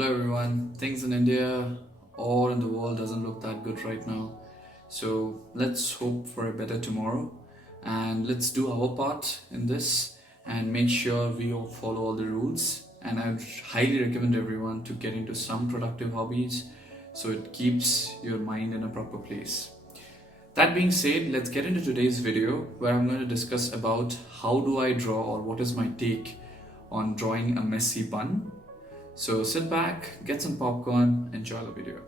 Hello everyone. Things in India or in the world doesn't look that good right now. So let's hope for a better tomorrow and let's do our part in this and make sure we all follow all the rules. And I would highly recommend everyone to get into some productive hobbies so it keeps your mind in a proper place. That being said, let's get into today's video where I'm going to discuss about how do I draw or what is my take on drawing a messy bun. So sit back, get some popcorn, enjoy the video.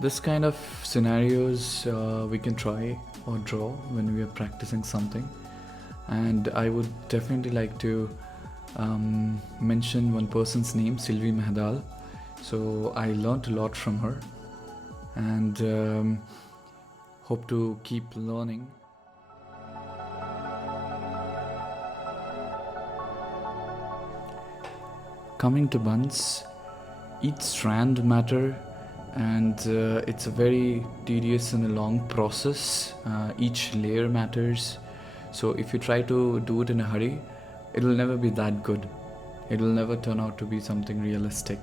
This kind of scenarios we can try or draw when we are practicing something, and I would definitely like to mention one person's name, Silvie Mehdal. So I learned a lot from her and hope to keep learning. Coming to buns, each strand matter and it's a very tedious and a long process. Each layer matters, so if you try to do it in a hurry, it will never be that good. It will never turn out to be something realistic.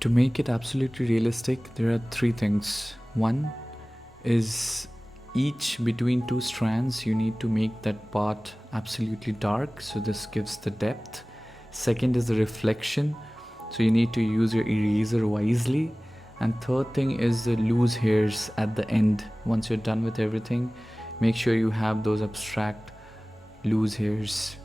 To make it absolutely realistic, there are three things. One is each between two strands, you need to make that part absolutely dark, so this gives the depth. Second is the reflection, so you need to use your eraser wisely. And third thing is the loose hairs at the end. Once you're done with everything, make sure you have those abstract loose hairs.